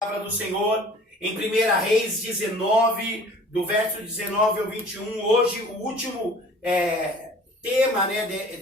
Palavra do Senhor em 1 Reis 19, do verso 19 ao 21. Hoje o último tema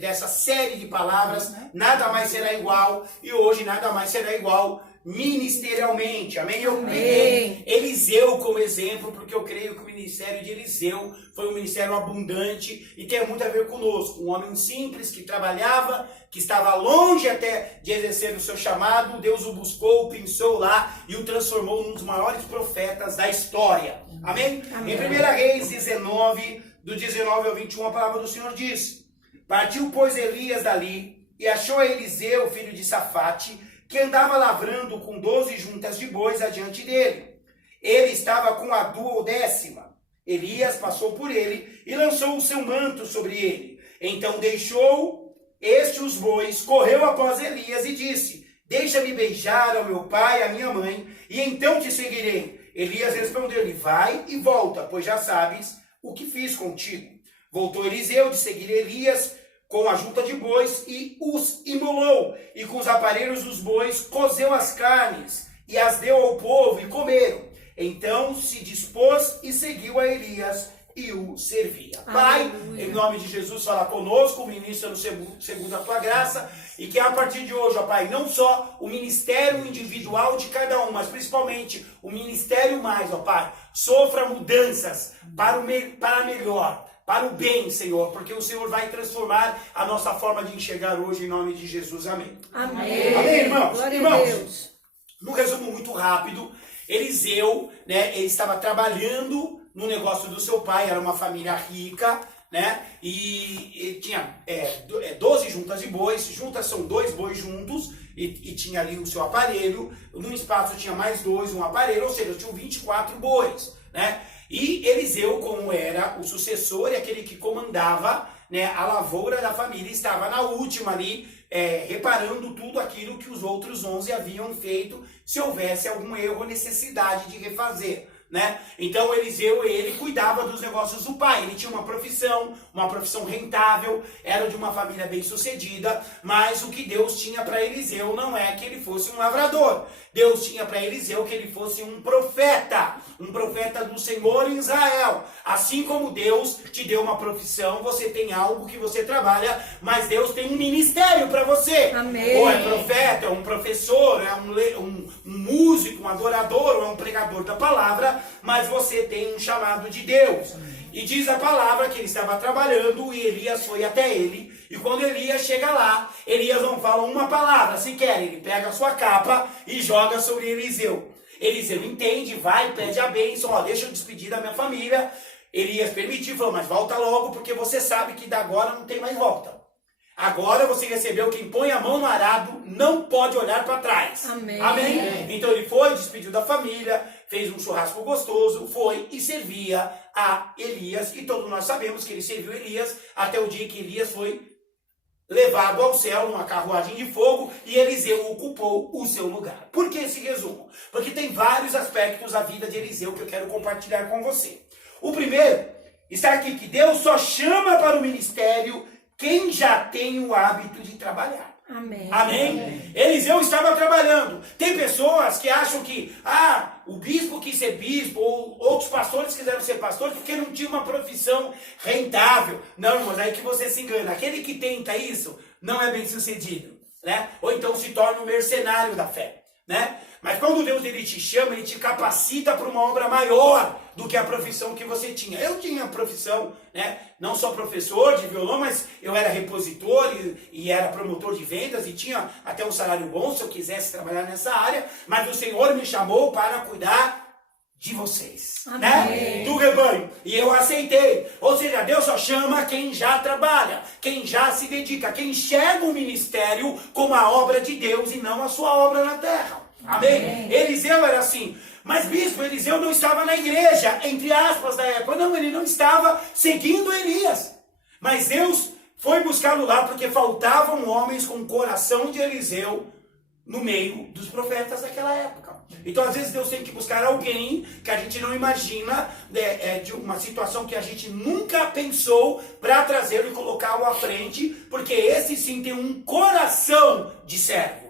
dessa série de palavras, nada mais será igual, e hoje nada mais será igual ministerialmente, amém? Eu peguei Eliseu como exemplo, porque eu creio que o ministério de Eliseu foi um ministério abundante e tem muito a ver conosco. Um homem simples que trabalhava, que estava longe até de exercer o seu chamado, Deus o buscou, o pensou lá e o transformou num dos maiores profetas da história, amém? Em 1 Reis 19, do 19 ao 21, a palavra do Senhor diz: Partiu, pois, Elias dali e achou a Eliseu, filho de Safate, que andava lavrando com 12 juntas de bois adiante dele. Ele estava com a 12ª. Elias passou por ele e lançou o seu manto sobre ele. Então deixou este os bois, correu após Elias e disse: Deixa-me beijar ao meu pai e à minha mãe, e então te seguirei. Elias respondeu-lhe: Vai e volta, pois já sabes o que fiz contigo. Voltou Eliseu de seguir Elias com a junta de bois e os imolou, e com os aparelhos dos bois cozeu as carnes e as deu ao povo e comeram. Então se dispôs e seguiu a Elias e o servia. Pai, em nome de Jesus, fala conosco, ministra no segundo a tua graça, e que a partir de hoje, ó Pai, não só o ministério individual de cada um, mas principalmente o ministério mais, ó Pai, sofra mudanças para melhor, para o bem, Senhor, porque o Senhor vai transformar a nossa forma de enxergar hoje, em nome de Jesus. Amém. Amém. Amém, irmãos? Glória a Deus. Num resumo muito rápido, Eliseu, ele estava trabalhando no negócio do seu pai, era uma família rica, e tinha 12 juntas de bois, juntas são 2 bois juntos, e tinha ali o seu aparelho, num espaço tinha mais 2, um aparelho, ou seja, tinham 24 bois, E Eliseu, como era o sucessor e aquele que comandava a lavoura da família, estava na última ali, reparando tudo aquilo que os outros 11 haviam feito, se houvesse algum erro ou necessidade de refazer. Então Eliseu, ele cuidava dos negócios do pai, ele tinha uma profissão rentável, era de uma família bem sucedida, mas o que Deus tinha para Eliseu não é que ele fosse um lavrador. Deus tinha para Eliseu que ele fosse um profeta do Senhor em Israel. Assim como Deus te deu uma profissão, você tem algo que você trabalha, mas Deus tem um ministério para você. Amém. Ou é profeta, é um professor, é um músico, um adorador, ou é um pregador da palavra, mas você tem um chamado de Deus. E diz a palavra que ele estava trabalhando e Elias foi até ele. E quando Elias chega lá, Elias não fala uma palavra sequer. Ele pega a sua capa e joga sobre Eliseu. Eliseu entende, vai, pede a bênção, deixa eu despedir da minha família. Elias permitiu, falou, mas volta logo, porque você sabe que da agora não tem mais volta. Agora você recebeu, quem põe a mão no arado não pode olhar para trás. Amém. Amém? Então ele foi, despediu da família, fez um churrasco gostoso, foi e servia a Elias. E todos nós sabemos que ele serviu Elias até o dia que Elias foi levado ao céu numa carruagem de fogo e Eliseu ocupou o seu lugar. Por que esse resumo? Porque tem vários aspectos da vida de Eliseu que eu quero compartilhar com você. O primeiro está aqui, que Deus só chama para o ministério quem já tem o hábito de trabalhar. Amém. Amém? Eliseu estava trabalhando. Tem pessoas que acham que o bispo quis ser bispo, ou outros pastores quiseram ser pastores porque não tinha uma profissão rentável. Não, irmãos, aí que você se engana. Aquele que tenta isso não é bem sucedido, Ou então se torna um mercenário da fé, Mas quando Deus ele te chama, ele te capacita para uma obra maior do que a profissão que você tinha. Eu tinha profissão, não só professor de violão, mas eu era repositor e era promotor de vendas e tinha até um salário bom se eu quisesse trabalhar nessa área, mas o Senhor me chamou para cuidar de vocês, do rebanho, e eu aceitei. Ou seja, Deus só chama quem já trabalha, quem já se dedica, quem enxerga o ministério como a obra de Deus e não a sua obra na terra. Amém? Eliseu era assim. Mas bispo, Eliseu não estava na igreja, entre aspas, da época. Não, ele não estava seguindo Elias. Mas Deus foi buscá-lo lá porque faltavam homens com o coração de Eliseu no meio dos profetas daquela época. Então, às vezes, Deus tem que buscar alguém que a gente não imagina, de uma situação que a gente nunca pensou, para trazê-lo e colocá-lo à frente, porque esse sim tem um coração de servo.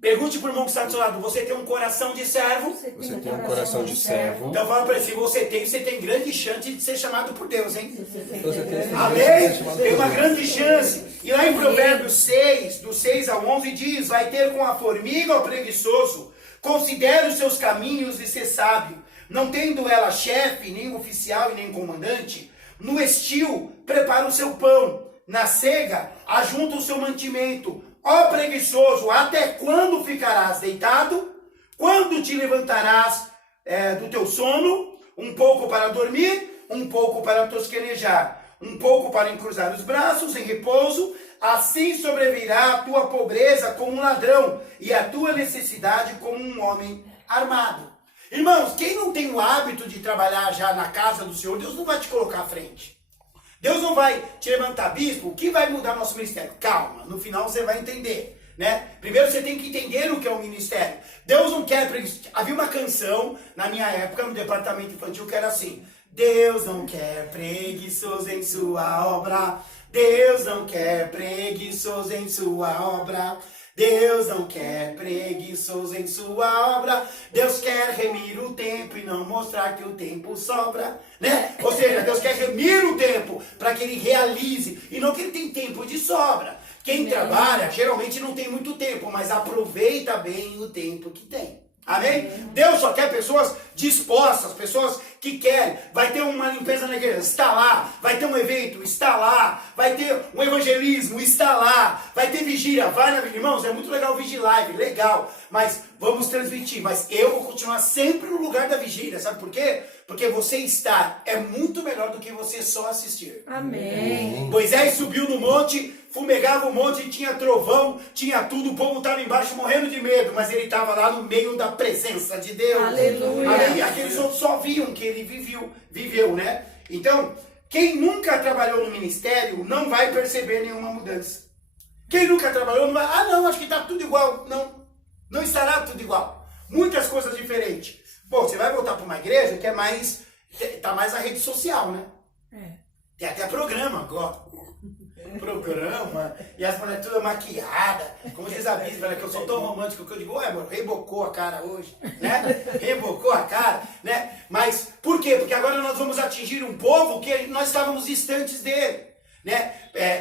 Pergunte para o irmão que está do seu lado, você tem um coração de servo? Você tem um coração de servo. Então fala para ele, se você tem grande chance de ser chamado por Deus, hein? Você tem Amém? Tem uma grande chance. E lá em Provérbios 6, do 6 ao 11 diz, vai ter com a formiga o preguiçoso, considere os seus caminhos e ser sábio, não tendo ela chefe, nem oficial e nem comandante, no estio prepara o seu pão, na cega ajunta o seu mantimento. Ó preguiçoso, até quando ficarás deitado? Quando te levantarás do teu sono? Um pouco para dormir, um pouco para tosquenejar, um pouco para encruzar os braços em repouso. Assim sobrevirá a tua pobreza como um ladrão e a tua necessidade como um homem armado. Irmãos, quem não tem o hábito de trabalhar já na casa do Senhor, Deus não vai te colocar à frente. Deus não vai te levantar, bispo, o que vai mudar nosso ministério? Calma, no final você vai entender, né? Primeiro você tem que entender o que é o ministério. Deus não quer... Havia uma canção, na minha época, no departamento infantil, que era assim: Deus não quer preguiçoso em sua obra, Deus não quer preguiçoso em sua obra, Deus não quer preguiçoso em sua obra, Deus quer remir o tempo e não mostrar que o tempo sobra, né? Ou seja, Deus quer remir o tempo para que ele realize, e não que ele tem tempo de sobra. Quem trabalha geralmente não tem muito tempo, mas aproveita bem o tempo que tem. Amém? Deus só quer pessoas dispostas, pessoas que querem. Vai ter uma limpeza na igreja, está lá. Vai ter um evento, está lá. Vai ter um evangelismo, está lá. Vai ter vigília, vai na vigília. Irmãos, é muito legal Vigilive, legal. Mas vamos transmitir. Mas eu vou continuar sempre no lugar da vigília. Sabe por quê? Porque você estar é muito melhor do que você só assistir. Amém. Moisés subiu no monte, fumegava o monte, tinha trovão, tinha tudo, o povo estava embaixo morrendo de medo, mas ele estava lá no meio da presença de Deus. Aleluia. E aqueles outros só viam que ele viveu, né? Então, quem nunca trabalhou no ministério não vai perceber nenhuma mudança. Quem nunca trabalhou não vai, não, acho que está tudo igual. Não estará tudo igual. Muitas coisas diferentes. Bom, você vai voltar para uma igreja que é mais, tá mais na rede social, né? Tem até programa agora. Programa, e as mulheres todas maquiadas, como diz a bispa, que eu sou tão romântico que eu digo, ué, amor, rebocou a cara hoje, né? Rebocou a cara, né? Mas por quê? Porque agora nós vamos atingir um povo que nós estávamos distantes dele, né?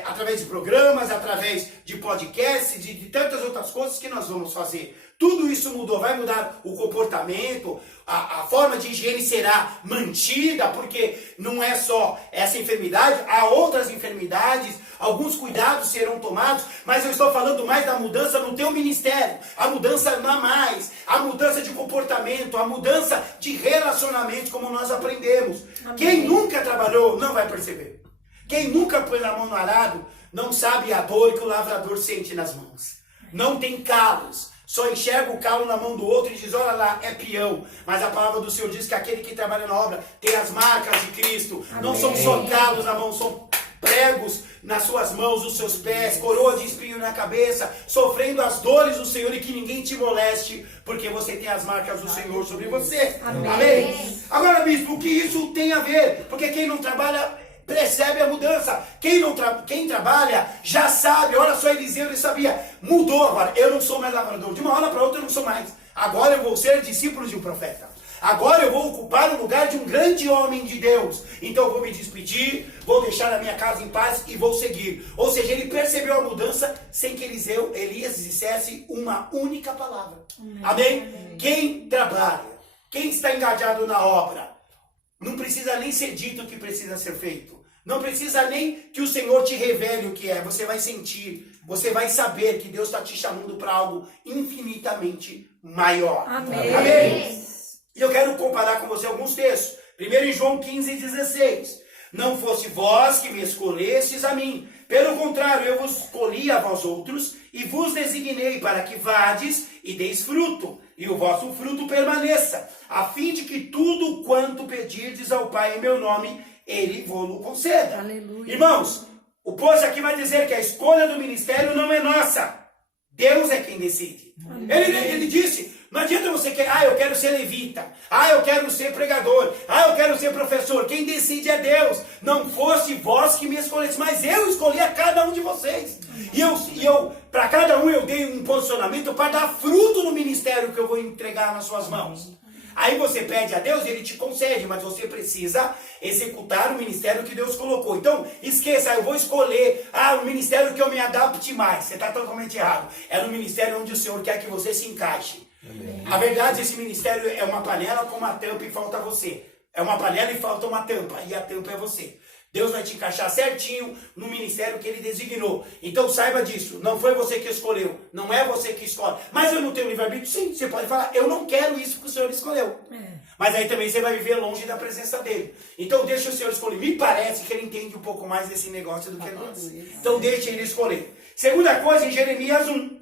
Através de programas, através de podcasts, de tantas outras coisas que nós vamos fazer. Tudo isso mudou, vai mudar o comportamento, a forma de higiene será mantida, porque não é só essa enfermidade, há outras enfermidades, alguns cuidados serão tomados, mas eu estou falando mais da mudança no teu ministério, a mudança na mais, a mudança de comportamento, a mudança de relacionamento, como nós aprendemos. Amém. Quem nunca trabalhou não vai perceber. Quem nunca pôs a mão no arado não sabe a dor que o lavrador sente nas mãos. Não tem calos. Só enxerga o calo na mão do outro e diz, olha lá, é peão. Mas a palavra do Senhor diz que aquele que trabalha na obra tem as marcas de Cristo. Amém. Não são só calos na mão, são pregos nas suas mãos, nos seus pés, coroa de espinho na cabeça, sofrendo as dores do Senhor e que ninguém te moleste, porque você tem as marcas do Senhor sobre você. Amém. Amém? Agora, bispo, o que isso tem a ver? Porque quem não trabalha percebe a mudança. Quem trabalha já sabe. Olha só, Eliseu, ele sabia. Mudou agora. Eu não sou mais lavrador. De uma hora para outra eu não sou mais. Agora eu vou ser discípulo de um profeta. Agora eu vou ocupar o lugar de um grande homem de Deus. Então eu vou me despedir, vou deixar a minha casa em paz e vou seguir. Ou seja, ele percebeu a mudança sem que Elias dissesse uma única palavra. Amém? Amém? Quem trabalha, quem está engajado na obra, não precisa nem ser dito o que precisa ser feito. Não precisa nem que o Senhor te revele o que é. Você vai sentir, você vai saber que Deus está te chamando para algo infinitamente maior. Amém. Amém? E eu quero comparar com você alguns textos. Primeiro em João 15:16. Não fosse vós que me escolhestes a mim. Pelo contrário, eu vos escolhi a vós outros e vos designei para que vades e deis fruto, e o vosso fruto permaneça, a fim de que tudo quanto pedirdes ao Pai em meu nome, Ele vos conceda. Aleluia. Irmãos, o poço aqui vai dizer que a escolha do ministério não é nossa. Deus é quem decide. Ele disse, Não adianta você querer, eu quero ser levita, eu quero ser pregador, eu quero ser professor. Quem decide é Deus. Não fosse vós que me escolhesse, mas eu escolhi a cada um de vocês. E eu para cada um eu dei um posicionamento para dar fruto no ministério que eu vou entregar nas suas mãos. Aí você pede a Deus e Ele te concede, mas você precisa executar o ministério que Deus colocou. Então, esqueça, eu vou escolher o ministério que eu me adapte mais. Você está totalmente errado. É no ministério onde o Senhor quer que você se encaixe. Amém. A verdade, esse ministério é uma panela com uma tampa e falta você. É uma panela e falta uma tampa, e a tampa é você. Deus vai te encaixar certinho no ministério que Ele designou. Então saiba disso, não foi você que escolheu, não é você que escolhe. Mas eu não tenho livre-arbítrio? Sim, você pode falar, eu não quero isso que o Senhor escolheu. Mas aí também você vai viver longe da presença dele. Então deixa o Senhor escolher. Me parece que Ele entende um pouco mais desse negócio do que nós. Então deixa Ele escolher. Segunda coisa, em Jeremias 1,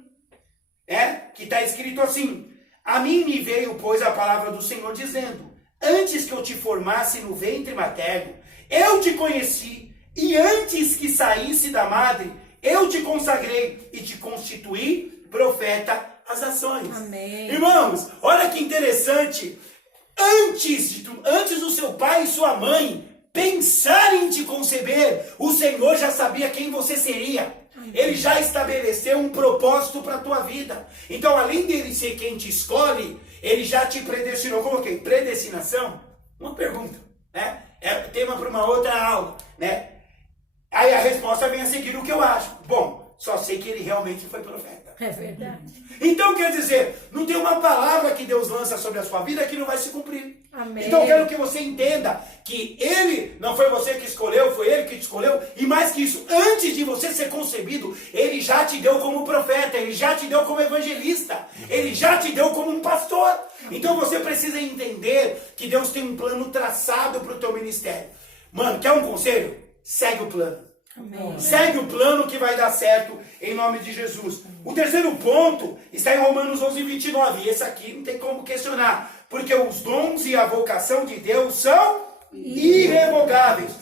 que está escrito assim: a mim me veio, pois, a palavra do Senhor dizendo: antes que eu te formasse no ventre materno, eu te conheci, e antes que saísse da madre, eu te consagrei e te constituí profeta às nações. Amém. Irmãos, olha que interessante. Antes do seu pai e sua mãe pensarem em te conceber, o Senhor já sabia quem você seria. Ele já estabeleceu um propósito para a tua vida. Então, além dele ser quem te escolhe, ele já te predestinou. Eu coloquei predestinação, uma pergunta, né? É tema para uma outra aula, né? Aí a resposta vem a seguir o que eu acho. Bom, só sei que ele realmente foi profeta. É verdade. Então, quer dizer, não tem uma palavra que Deus lança sobre a sua vida que não vai se cumprir. Amém. Então, eu quero que você entenda que Ele, não foi você que escolheu, foi Ele que te escolheu. E mais que isso, antes de você ser concebido, Ele já te deu como profeta, Ele já te deu como evangelista, Ele já te deu como um pastor. Então, você precisa entender que Deus tem um plano traçado para o teu ministério. Mano, quer um conselho? Segue o plano. Amém. Segue o plano que vai dar certo em nome de Jesus. O terceiro ponto está em Romanos 11, 29. E esse aqui não tem como questionar. Porque os dons e a vocação de Deus são irrevogáveis.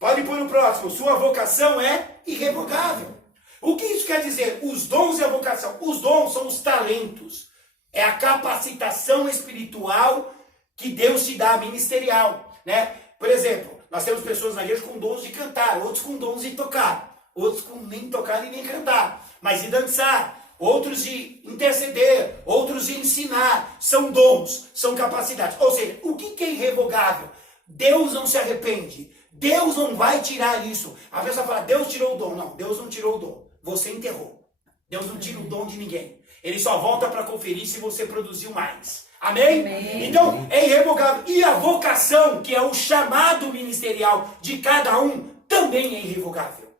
Pode pôr no próximo. Sua vocação é irrevogável. O que isso quer dizer? Os dons e a vocação. Os dons são os talentos. É a capacitação espiritual que Deus te dá, ministerial, né? Por exemplo, nós temos pessoas na igreja com dons de cantar, outros com dons de tocar, outros com nem tocar e nem cantar, mas de dançar, outros de interceder, outros de ensinar. São dons, são capacidades. Ou seja, o que é irrevogável? Deus não se arrepende. Deus não vai tirar isso. A pessoa fala, Deus tirou o dom. Não, Deus não tirou o dom. Você enterrou. Deus não tira o dom de ninguém. Ele só volta para conferir se você produziu mais. Amém? Amém? Então, é irrevogável. E a vocação, que é o chamado ministerial de cada um, também é irrevogável.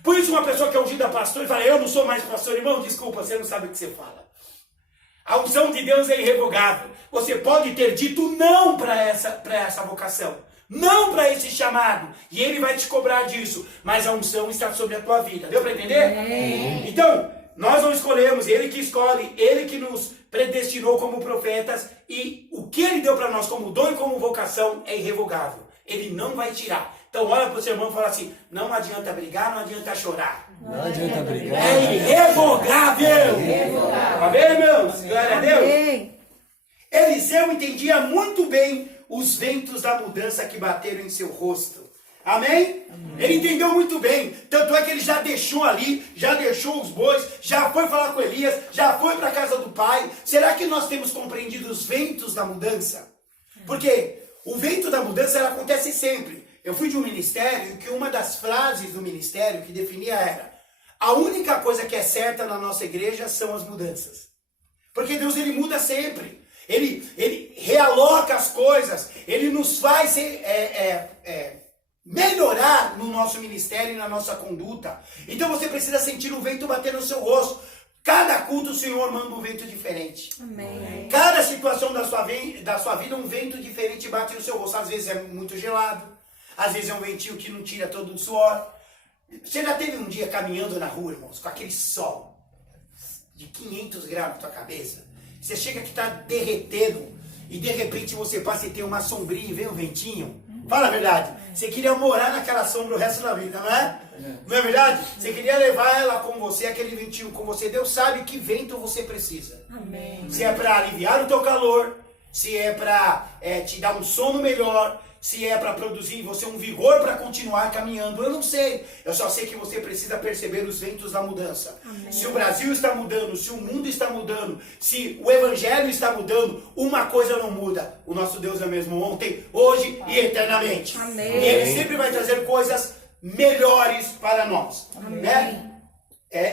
Por isso, uma pessoa que é ungida pastor e fala, eu não sou mais pastor, irmão, desculpa, você não sabe o que você fala. A unção de Deus é irrevogável. Você pode ter dito não para essa vocação, não para esse chamado, e ele vai te cobrar disso, mas a unção está sobre a tua vida. Deu para entender? Amém. Então, nós não escolhemos, ele que escolhe, ele que nos predestinou como profetas, e o que ele deu para nós como dom e como vocação é irrevogável. Ele não vai tirar. Então olha para o seu irmão e fala assim, não adianta brigar, não adianta chorar. Não adianta brigar. É irrevogável. Tá vendo, irmãos? Glória a Deus. Amém. Eliseu entendia muito bem os ventos da mudança que bateram em seu rosto. Amém? Ele entendeu muito bem. Tanto é que ele já deixou ali, já deixou os bois, já foi falar com Elias, já foi para a casa do pai. Será que nós temos compreendido os ventos da mudança? Porque o vento da mudança ela acontece sempre. Eu fui de um ministério que uma das frases do ministério que definia era: a única coisa que é certa na nossa igreja são as mudanças. Porque Deus ele muda sempre. Ele realoca as coisas. Ele nos faz melhorar no nosso ministério e na nossa conduta. Então você precisa sentir o vento bater no seu rosto. Cada culto o Senhor manda um vento diferente. Amém. Cada situação da sua vida um vento diferente bate no seu rosto. Às vezes é muito gelado, às vezes é um ventinho que não tira todo o suor. Você já teve um dia caminhando na rua, irmãos, com aquele sol de 500 graus na tua cabeça? Você chega que está derretendo e de repente você passa e tem uma sombrinha e vem um ventinho. Fala a verdade. Você queria morar naquela sombra o resto da vida, não é? Não é verdade? Você queria levar ela com você, aquele ventinho com você. Deus sabe que vento você precisa. Amém. Se é para aliviar o teu calor, se é para te dar um sono melhor, se é para produzir em você um vigor para continuar caminhando, eu não sei. Eu só sei que você precisa perceber os ventos da mudança. Amém. Se o Brasil está mudando, se o mundo está mudando, se o Evangelho está mudando, uma coisa não muda. O nosso Deus é o mesmo ontem, hoje e eternamente. Amém. E Ele sempre vai trazer coisas melhores para nós. Amém. Né?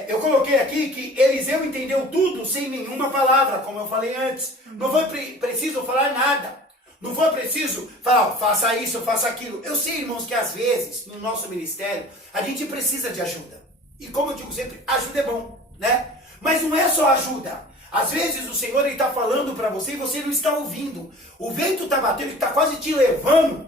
Eu coloquei aqui que Eliseu entendeu tudo sem nenhuma palavra, como eu falei antes. Não foi preciso falar nada. Não foi preciso falar, faça isso, faça aquilo. Eu sei, irmãos, que às vezes, no nosso ministério, a gente precisa de ajuda. E como eu digo sempre, ajuda é bom, né? Mas não é só ajuda. Às vezes o Senhor está falando para você e você não está ouvindo. O vento está batendo e está quase te levando.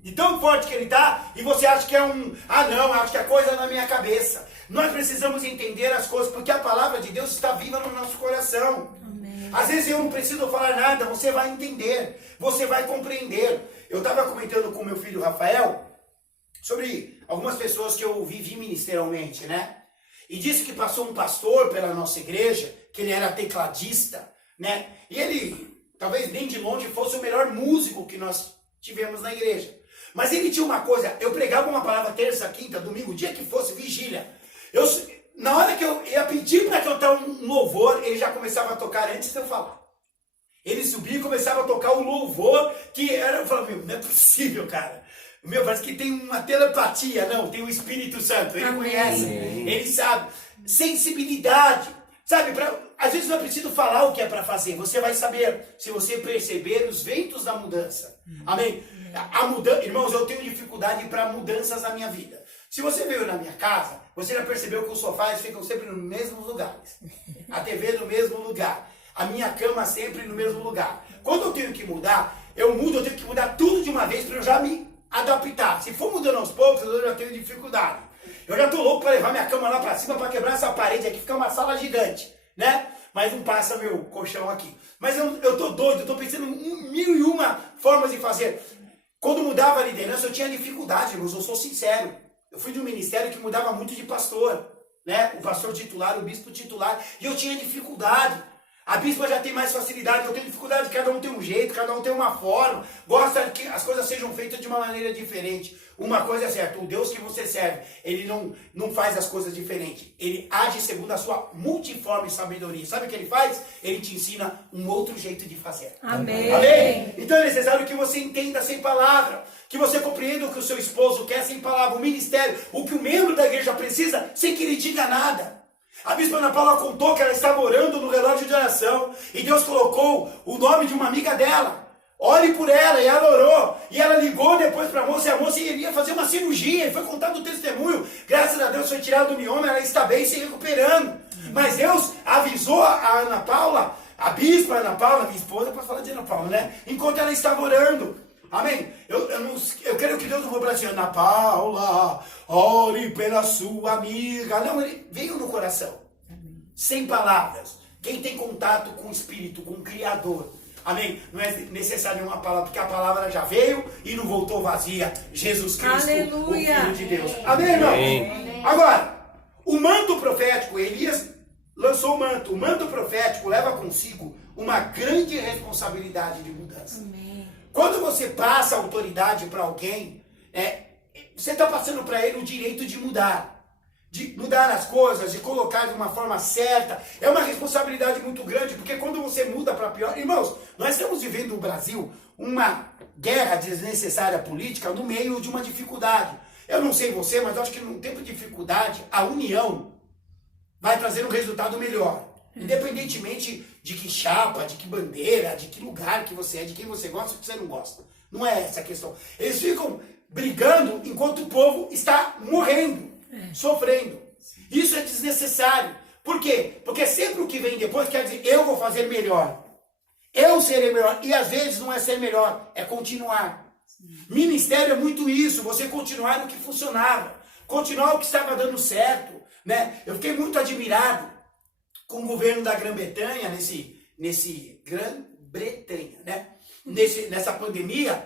De tão forte que ele está, e você acha que é acho que é coisa na minha cabeça. Nós precisamos entender as coisas, porque a palavra de Deus está viva no nosso coração. Amém. Às vezes eu não preciso falar nada, você vai entender, você vai compreender. Eu estava comentando com meu filho Rafael sobre algumas pessoas que eu vivi ministerialmente, né? E disse que passou um pastor pela nossa igreja, que ele era tecladista, né? E ele, talvez nem de longe, fosse o melhor músico que nós tivemos na igreja. Mas ele tinha uma coisa, eu pregava uma palavra terça, quinta, domingo, o dia que fosse, vigília. Na hora que eu ia pedir para cantar um louvor, ele já começava a tocar antes de eu falar. Ele subia e começava a tocar um louvor que era, eu falava, não é possível, cara. Parece que tem uma telepatia, não, tem o Espírito Santo, ele conhece, ele sabe. Sensibilidade, sabe, às vezes não é preciso falar o que é para fazer, você vai saber, se você perceber os ventos da mudança. Amém? Irmãos, eu tenho dificuldade para mudanças na minha vida. Se você veio na minha casa, você já percebeu que os sofás ficam sempre nos mesmos lugares. A TV no mesmo lugar. A minha cama sempre no mesmo lugar. Quando eu tenho que mudar, eu tenho que mudar tudo de uma vez para eu já me adaptar. Se for mudando aos poucos, eu já tenho dificuldade. Eu já estou louco para levar minha cama lá para cima para quebrar essa parede aqui, ficar uma sala gigante, né? Mas não passa meu colchão aqui. Mas eu tô doido, eu tô pensando em 1001 formas de fazer. Quando mudava a liderança, eu tinha dificuldade, irmãos, eu sou sincero. Eu fui de um ministério que mudava muito de pastor, né? O pastor titular, o bispo titular, e eu tinha dificuldade. A bispa já tem mais facilidade, eu tenho dificuldade, cada um tem um jeito, cada um tem uma forma, gosta que as coisas sejam feitas de uma maneira diferente. Uma coisa é certa, o Deus que você serve, ele não faz as coisas diferentes, ele age segundo a sua multiforme sabedoria. Sabe o que ele faz? Ele te ensina um outro jeito de fazer. Amém. Amém? Então é necessário que você entenda sem palavra, que você compreenda o que o seu esposo quer sem palavra, o ministério, o que o membro da igreja precisa, sem que ele diga nada. A bispa Ana Paula contou que ela estava orando no relógio de oração e Deus colocou o nome de uma amiga dela. Ore por ela, e ela orou. E ela ligou depois para a moça, e a moça iria fazer uma cirurgia, e foi contado o testemunho. Graças a Deus foi tirado o mioma, ela está bem, se recuperando. Mas Deus avisou a Ana Paula, a bispa Ana Paula, minha esposa, para falar de Ana Paula, né? Enquanto ela estava orando. Amém? Eu creio que Deus não falou para assim, Ana Paula, ore pela sua amiga. Não, ele veio no coração. Sem palavras. Quem tem contato com o Espírito, com o Criador. Amém? Não é necessário uma palavra, porque a palavra já veio e não voltou vazia. Jesus Cristo, Aleluia. o Filho de Deus. Amém, irmão? Amém. Agora, o manto profético, Elias lançou o manto. O manto profético leva consigo uma grande responsabilidade de mudança. Amém. Quando você passa autoridade para alguém, você está passando para ele o direito de mudar as coisas, de colocar de uma forma certa. É uma responsabilidade muito grande, porque quando você muda para pior... Irmãos, nós estamos vivendo no Brasil uma guerra desnecessária política no meio de uma dificuldade. Eu não sei você, mas eu acho que num tempo de dificuldade, a união vai trazer um resultado melhor. Independentemente de que chapa, de que bandeira, de que lugar que você é, de quem você gosta ou que você não gosta. Não é essa a questão. Eles ficam brigando enquanto o povo está morrendo, sofrendo. Isso é desnecessário. Por quê? Porque sempre o que vem depois quer dizer, eu vou fazer melhor. Eu serei melhor. E às vezes não é ser melhor, é continuar. Ministério é muito isso, você continuar no que funcionava. Continuar o que estava dando certo. Né? Eu fiquei muito admirado com o governo da Grã-Bretanha, nessa pandemia,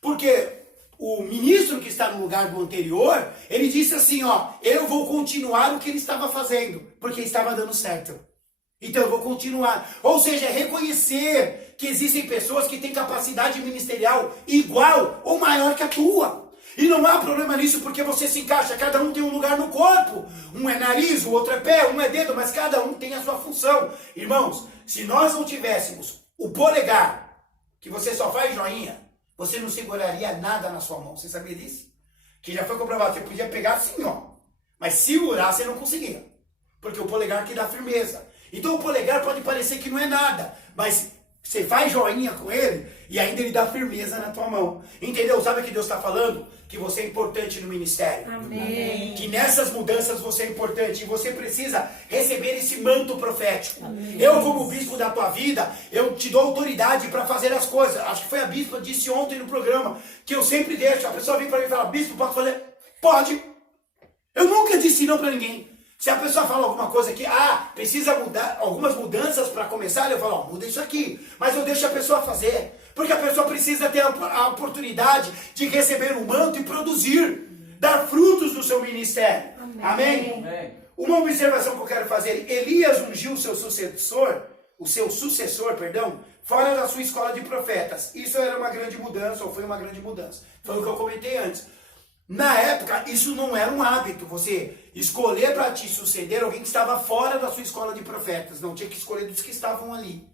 porque o ministro que está no lugar do anterior, ele disse assim, ó, eu vou continuar o que ele estava fazendo, porque estava dando certo. Então eu vou continuar. Ou seja, reconhecer que existem pessoas que têm capacidade ministerial igual ou maior que a tua. E não há problema nisso porque você se encaixa, cada um tem um lugar no corpo. Um é nariz, o outro é pé, um é dedo, mas cada um tem a sua função. Irmãos, se nós não tivéssemos o polegar, que você só faz joinha, você não seguraria nada na sua mão. Você sabia disso? Que já foi comprovado, você podia pegar assim, ó, mas segurar você não conseguia. Porque o polegar que dá firmeza. Então o polegar pode parecer que não é nada, mas você faz joinha com ele e ainda ele dá firmeza na tua mão. Entendeu? Sabe o que Deus está falando? Que você é importante no ministério. Amém. Que nessas mudanças você é importante. E você precisa receber esse manto profético. Amém. Eu, como bispo da tua vida, eu te dou autoridade para fazer as coisas. Acho que foi a bispa que disse ontem no programa, que eu sempre deixo. A pessoa vem para mim e fala, bispo, posso fazer? Pode. Eu nunca disse não para ninguém. Se a pessoa fala alguma coisa que, precisa mudar, algumas mudanças para começar, eu falo, muda isso aqui. Mas eu deixo a pessoa fazer. Porque a pessoa precisa ter a oportunidade de receber o manto e produzir, dar frutos no seu ministério. Amém? Amém? Uma observação que eu quero fazer, Elias ungiu o seu sucessor, fora da sua escola de profetas. Isso era uma grande mudança, ou foi uma grande mudança. Foi o que eu comentei antes. Na época, isso não era um hábito, você escolher para te suceder alguém que estava fora da sua escola de profetas. Não, tinha que escolher dos que estavam ali.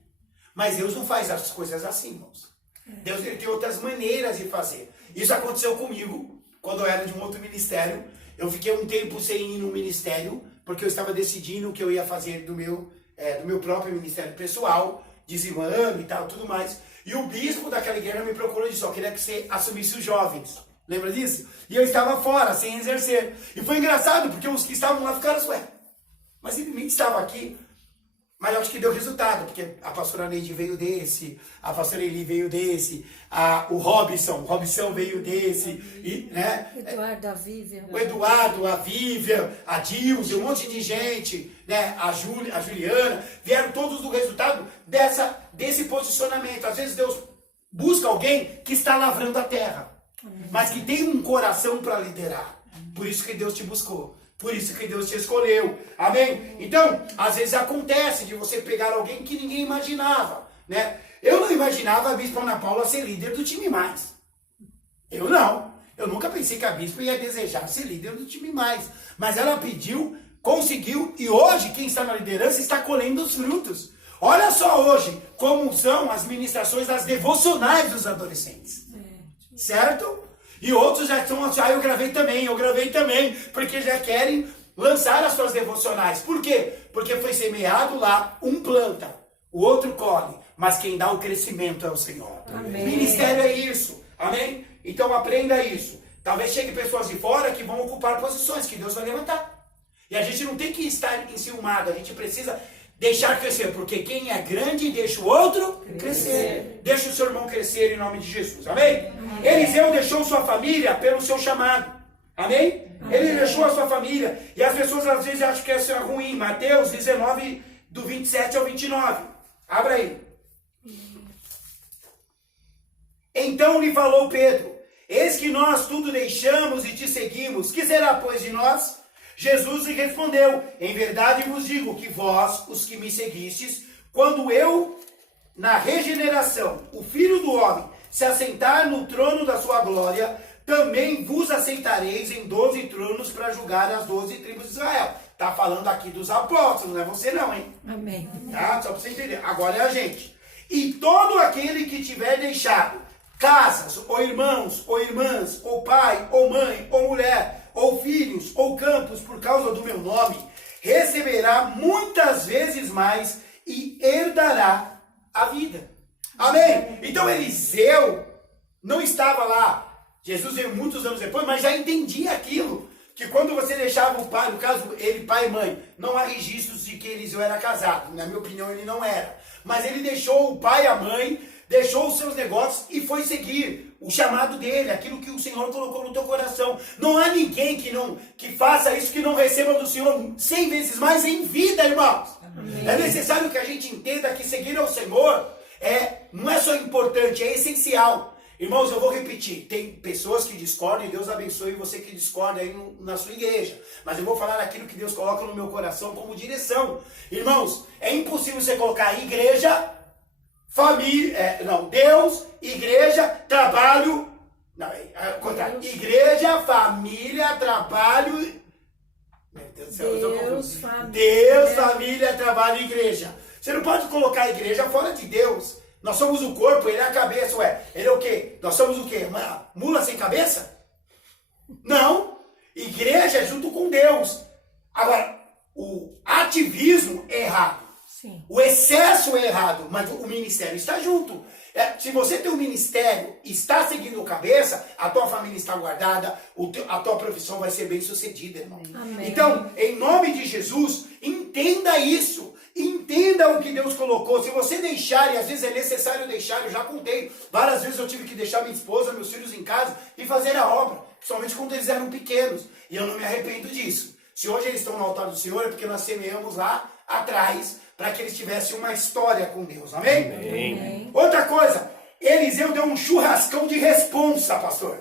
Mas Deus não faz as coisas assim, irmãos. Deus ele tem outras maneiras de fazer. Isso aconteceu comigo, quando eu era de um outro ministério. Eu fiquei um tempo sem ir no ministério, porque eu estava decidindo o que eu ia fazer do meu próprio ministério pessoal, dizimando e tal, tudo mais. E o bispo daquela igreja me procurou e disse, queria que você assumisse os jovens. Lembra disso? E eu estava fora, sem exercer. E foi engraçado, porque os que estavam lá ficaram assim, mas simplesmente estava aqui. Mas eu acho que deu resultado, porque a pastora Neide veio desse, a pastora Eli veio desse, o Robson veio desse, e, né? Eduardo, a Vivian. O Eduardo, a Vivian, a Dilze, um monte de gente, né? A Juliana, vieram todos do resultado desse posicionamento. Às vezes Deus busca alguém que está lavrando a terra, mas que tem um coração para liderar. Por isso que Deus te buscou. Por isso que Deus te escolheu. Amém? Então, às vezes acontece de você pegar alguém que ninguém imaginava, né? Eu não imaginava a Bispa Ana Paula ser líder do time mais. Eu não. Eu nunca pensei que a Bispa ia desejar ser líder do time mais. Mas ela pediu, conseguiu, e hoje quem está na liderança está colhendo os frutos. Olha só hoje como são as ministrações das devocionais dos adolescentes. Certo? E outros já estão assim, eu gravei também, porque já querem lançar as suas devocionais. Por quê? Porque foi semeado lá, um planta, o outro colhe, mas quem dá o crescimento é o Senhor. Amém. Ministério é isso, amém? Então aprenda isso. Talvez chegue pessoas de fora que vão ocupar posições que Deus vai levantar. E a gente não tem que estar enciumado, a gente precisa deixar crescer, porque quem é grande deixa o outro crescer. Deixa o seu irmão crescer em nome de Jesus, amém? Eliseu deixou sua família pelo seu chamado, amém? Ele deixou a sua família, e as pessoas às vezes acham que isso é ruim. Mateus 19, do 27 ao 29, abra aí. Então lhe falou Pedro, eis que nós tudo deixamos e te seguimos, que será pois de nós? Jesus lhe respondeu, em verdade vos digo que vós, os que me seguistes, quando eu, na regeneração, o Filho do Homem, se assentar no trono da sua glória, também vos aceitareis em 12 tronos para julgar as 12 tribos de Israel. Está falando aqui dos apóstolos, não é você não, hein? Amém. Tá? Só para você entender. Agora é a gente. E todo aquele que tiver deixado casas, ou irmãos, ou irmãs, ou pai, ou mãe, ou mulher, ou filhos, ou campos, por causa do meu nome, receberá muitas vezes mais e herdará a vida. Amém? Então Eliseu não estava lá. Jesus veio muitos anos depois, mas já entendia aquilo. Que quando você deixava o pai, no caso ele, pai e mãe, não há registros de que Eliseu era casado. Na minha opinião, ele não era. Mas ele deixou o pai e a mãe, deixou os seus negócios e foi seguir o chamado dele, aquilo que o Senhor colocou no teu coração. Não há ninguém que faça isso, que não receba do Senhor 100 vezes mais em vida, irmãos. Amém. É necessário que a gente entenda que seguir ao Senhor não é só importante, é essencial. Irmãos, eu vou repetir, tem pessoas que discordam e Deus abençoe você que discorda aí na sua igreja. Mas eu vou falar aquilo que Deus coloca no meu coração como direção. Irmãos, é impossível você colocar igreja, família, Deus, igreja, trabalho, não, é o contrário, igreja, família, trabalho, meu Deus do céu, eu tô confuso. Deus, família, trabalho e igreja. Você não pode colocar a igreja fora de Deus. Nós somos o corpo, ele é a cabeça, ué. Ele é o quê? Nós somos o quê? Uma mula sem cabeça? Não. Igreja é junto com Deus. Agora, o ativismo é errado. Sim. O excesso é errado, mas o ministério está junto. Se você tem um ministério e está seguindo a cabeça, a tua família está guardada, a tua profissão vai ser bem sucedida, irmão. Amém. Então, em nome de Jesus, entenda isso. Entenda o que Deus colocou. Se você deixar, e às vezes é necessário deixar, eu já contei. Várias vezes eu tive que deixar minha esposa, meus filhos em casa e fazer a obra. Principalmente quando eles eram pequenos. E eu não me arrependo disso. Se hoje eles estão no altar do Senhor, é porque nós semeamos lá atrás para que eles tivessem uma história com Deus. Amém? Amém. Outra coisa, Eliseu deu um churrascão de responsa, pastor.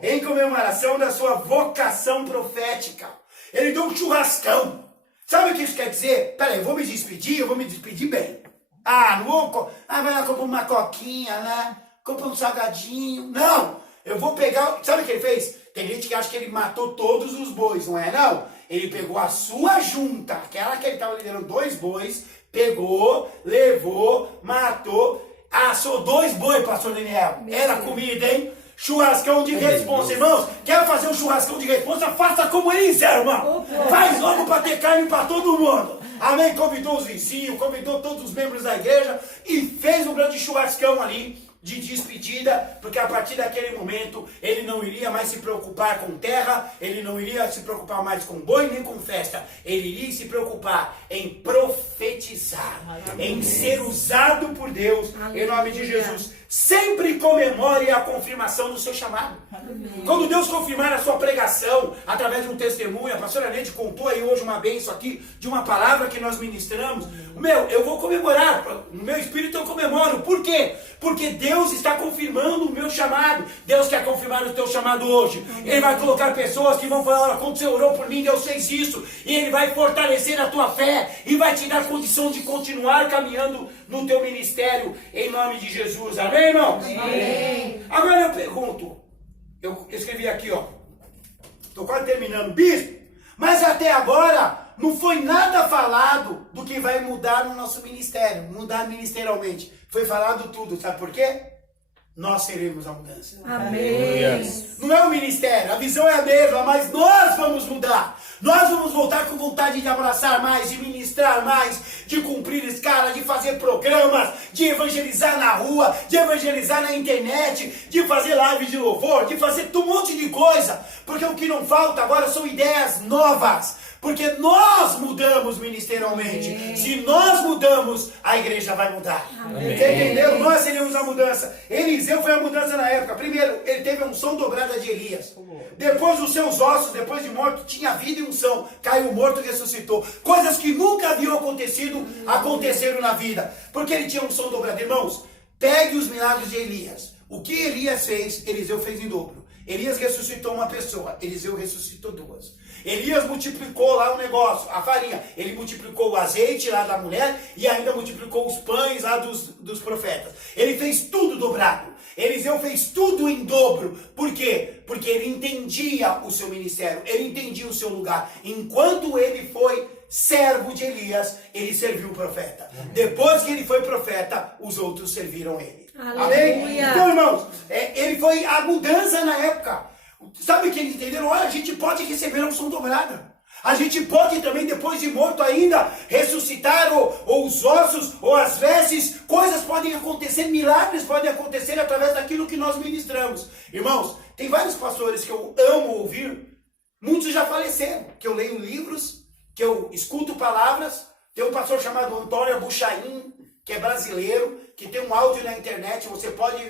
Em comemoração da sua vocação profética. Ele deu um churrascão. Sabe o que isso quer dizer? Peraí, eu vou me despedir bem. Não vou... vai lá comprar uma coquinha, né? Compra um salgadinho. Não! Eu vou pegar... Sabe o que ele fez? Tem gente que acha que ele matou todos os bois, não é? Não. Ele pegou a sua junta, aquela que ele estava liderando 2 bois, pegou, levou, matou, assou 2 bois, pastor Daniel. Era comida, hein? Churrascão de responsa, irmãos. Quer fazer um churrascão de responsa? Faça como Eliseu, irmão. Faz logo para ter carne para todo mundo. Amém? Convidou os vizinhos, convidou todos os membros da igreja e fez um grande churrascão ali de despedida, porque a partir daquele momento ele não iria mais se preocupar com terra, ele não iria se preocupar mais com boi nem com festa, ele iria se preocupar em profetizar, em ser usado por Deus, em nome de Jesus. Sempre comemore a confirmação do seu chamado. Amém. Quando Deus confirmar a sua pregação, através de um testemunho, a pastora Neide contou aí hoje uma bênção aqui, de uma palavra que nós ministramos, eu vou comemorar, no meu espírito eu comemoro. Por quê? Porque Deus está confirmando o meu chamado. Deus quer confirmar o teu chamado hoje. Ele vai colocar pessoas que vão falar, olha, quando você orou por mim, Deus fez isso. E Ele vai fortalecer a tua fé e vai te dar condição de continuar caminhando no teu ministério, em nome de Jesus. Amém, irmãos? Amém. Agora eu pergunto, eu escrevi aqui, ó, estou quase terminando, bispo, mas até agora não foi nada falado do que vai mudar no nosso ministério, mudar ministerialmente. Foi falado tudo, sabe por quê? Nós seremos a mudança. Amém. Não é o ministério, a visão é a mesma, mas nós vamos mudar. Nós vamos voltar com vontade de abraçar mais, de ministrar mais, de cumprir escala, de fazer programas, de evangelizar na rua, de evangelizar na internet, de fazer live de louvor, de fazer um monte de coisa. Porque o que não falta agora são ideias novas. Porque nós mudamos ministerialmente. Amém. Se nós mudamos, a igreja vai mudar. Amém. Você entendeu? Nós seremos a mudança. Eliseu foi a mudança na época. Primeiro, ele teve a unção dobrada de Elias. Depois, os seus ossos, depois de morto, tinha vida e unção. Caiu morto e ressuscitou. Coisas que nunca haviam acontecido, aconteceram na vida. Porque ele tinha unção dobrada. Irmãos, pegue os milagres de Elias. O que Elias fez, Eliseu fez em dobro. Elias ressuscitou uma pessoa, Eliseu ressuscitou 2. Elias multiplicou lá o negócio, a farinha. Ele multiplicou o azeite lá da mulher e ainda multiplicou os pães lá dos profetas. Ele fez tudo dobrado. Eliseu fez tudo em dobro. Por quê? Porque ele entendia o seu ministério, ele entendia o seu lugar. Enquanto ele foi servo de Elias, ele serviu o profeta. Depois que ele foi profeta, os outros serviram ele. Amém? Então, irmãos, ele foi a mudança na época. Sabe o que eles entenderam? Olha, a gente pode receber a unção dobrada. A gente pode também, depois de morto ainda, ressuscitar ou os ossos, ou as vestes. Coisas podem acontecer, milagres podem acontecer através daquilo que nós ministramos. Irmãos, tem vários pastores que eu amo ouvir. Muitos já faleceram. Que eu leio livros, que eu escuto palavras. Tem um pastor chamado Antônio Buchaim, que é brasileiro, que tem um áudio na internet. Você pode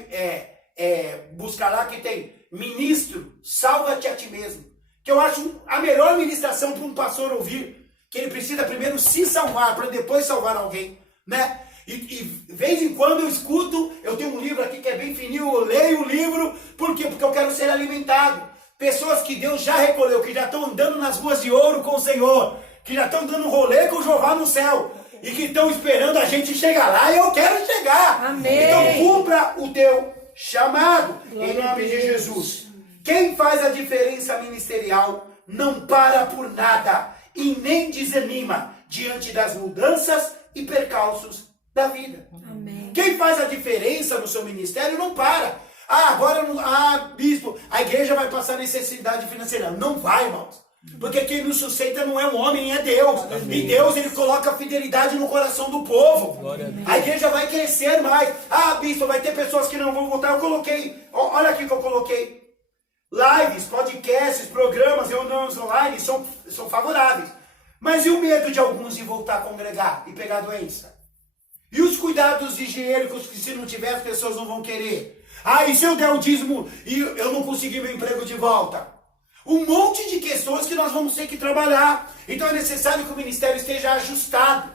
buscar lá, que tem ministro, salva-te a ti mesmo. Que eu acho a melhor ministração para um pastor ouvir, que ele precisa primeiro se salvar, para depois salvar alguém, né? E de vez em quando eu escuto, eu tenho um livro aqui que é bem fininho, eu leio o livro, por quê? Porque eu quero ser alimentado. Pessoas que Deus já recolheu, que já estão andando nas ruas de ouro com o Senhor, que já estão dando rolê com o Jeová no céu, e que estão esperando a gente chegar lá, e eu quero chegar. Amém. Então cumpra o teu chamado, em nome de Jesus. Quem faz a diferença ministerial não para por nada e nem desanima diante das mudanças e percalços da vida. Amém. Quem faz a diferença no seu ministério não para. Agora, bispo, a igreja vai passar necessidade financeira. Não vai, irmãos. Porque quem nos sustenta não é um homem, é Deus. E Deus, ele coloca fidelidade no coração do povo. A igreja vai crescer mais. Bispo, vai ter pessoas que não vão voltar. Eu coloquei, olha aqui que eu coloquei. Lives, podcasts, programas, reuniões online são favoráveis. Mas e o medo de alguns de voltar a congregar e pegar doença? E os cuidados higiênicos que se não tiver as pessoas não vão querer? E se eu der o dízimo e eu não conseguir meu emprego de volta? Um monte de questões que nós vamos ter que trabalhar. Então é necessário que o ministério esteja ajustado.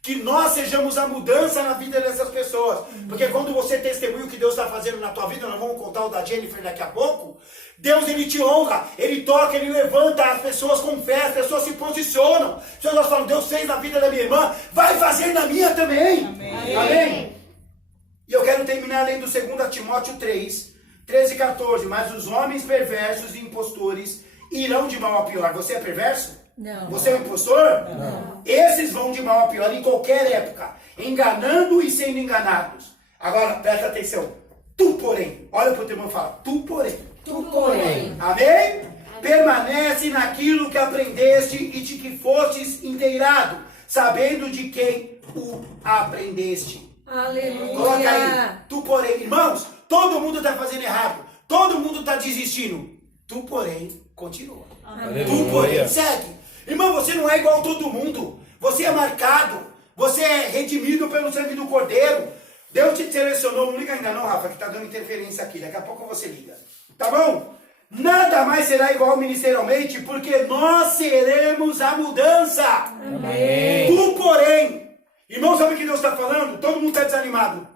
Que nós sejamos a mudança na vida dessas pessoas. Porque quando você testemunha o que Deus está fazendo na tua vida, nós vamos contar o da Jennifer daqui a pouco, Deus, ele te honra, ele toca, ele levanta, as pessoas com fé, as pessoas se posicionam. As pessoas falam, Deus fez na vida da minha irmã, vai fazer na minha também. Amém. Amém? E eu quero terminar lendo 2 Timóteo 3, 13 e 14. Mas os homens perversos e impostores irão de mal a pior. Você é perverso? Não. Você é um impostor? Não. Esses vão de mal a pior em qualquer época, enganando e sendo enganados. Agora, presta atenção. Tu, porém, olha para o teu irmão e fala, tu, porém. Tu, porém. Amém? Permanece naquilo que aprendeste e de que fostes inteirado, sabendo de quem o aprendeste. Aleluia. Coloca aí, tu, porém. Irmãos, todo mundo está fazendo errado. Todo mundo está desistindo. Tu, porém, continua. Amém. Tu, porém, segue. Irmão, você não é igual a todo mundo. Você é marcado. Você é redimido pelo sangue do Cordeiro. Deus te selecionou. Não liga ainda não, Rafa, que está dando interferência aqui. Daqui a pouco você liga. Tá bom? Nada mais será igual ministerialmente, porque nós seremos a mudança. Amém. Tu, porém. Irmão, sabe o que Deus está falando? Todo mundo está desanimado.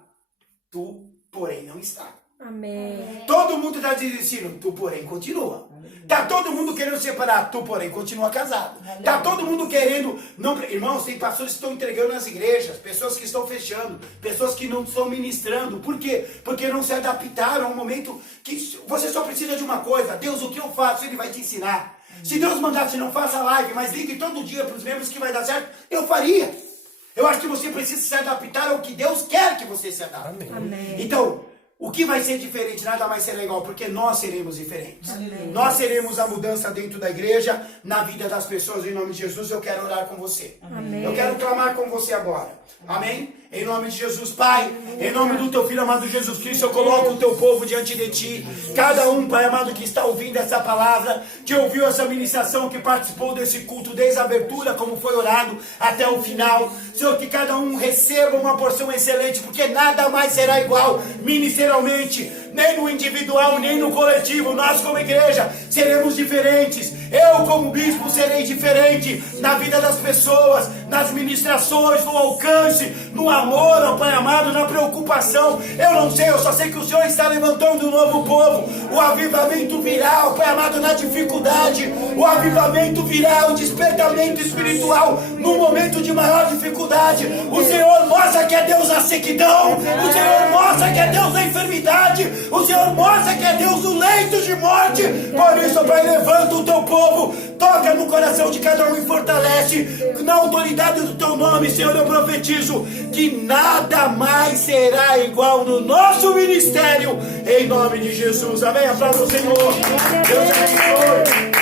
Tu, porém, não está. Amém. Todo mundo está desistindo. Tu, porém, continua. Tá todo mundo querendo separar. Tu, porém, continua casado. Tá todo mundo querendo... Não, irmãos, tem pastores que estão entregando nas igrejas. Pessoas que estão fechando. Pessoas que não estão ministrando. Por quê? Porque não se adaptaram a um momento que você só precisa de uma coisa. Deus, o que eu faço? Ele vai te ensinar. Se Deus mandasse, não faça live, mas ligue todo dia para os membros que vai dar certo, eu faria. Eu acho que você precisa se adaptar ao que Deus quer que você se adapte. Amém. Então, o que vai ser diferente nada mais será igual, porque nós seremos diferentes. Amém. Nós seremos a mudança dentro da igreja, na vida das pessoas. Em nome de Jesus, eu quero orar com você. Amém. Eu quero clamar com você agora. Amém? Em nome de Jesus, Pai, em nome do teu Filho amado Jesus Cristo, eu coloco o teu povo diante de ti. Cada um, Pai amado, que está ouvindo essa palavra, que ouviu essa ministração, que participou desse culto desde a abertura, como foi orado, até o final. Senhor, que cada um receba uma porção excelente, porque nada mais será igual ministerialmente, nem no individual, nem no coletivo. Nós, como igreja, seremos diferentes. Eu, como bispo, serei diferente na vida das pessoas, nas ministrações, no alcance, no amor, ó Pai amado, na preocupação. Eu não sei, eu só sei que o Senhor está levantando um novo povo. O avivamento virá, ó Pai amado, na dificuldade. O avivamento virá, o despertamento espiritual no momento de maior dificuldade. O Senhor mostra que é Deus da sequidão. O Senhor mostra que é Deus da enfermidade. O Senhor mostra que é Deus do leito de morte. Por isso, Pai, levanta o teu povo, toca no coração de cada um e fortalece. Na autoridade do teu nome, Senhor, eu profetizo que nada mais será igual no nosso ministério. Em nome de Jesus. Amém. Aplauda o Senhor. Deus abençoe.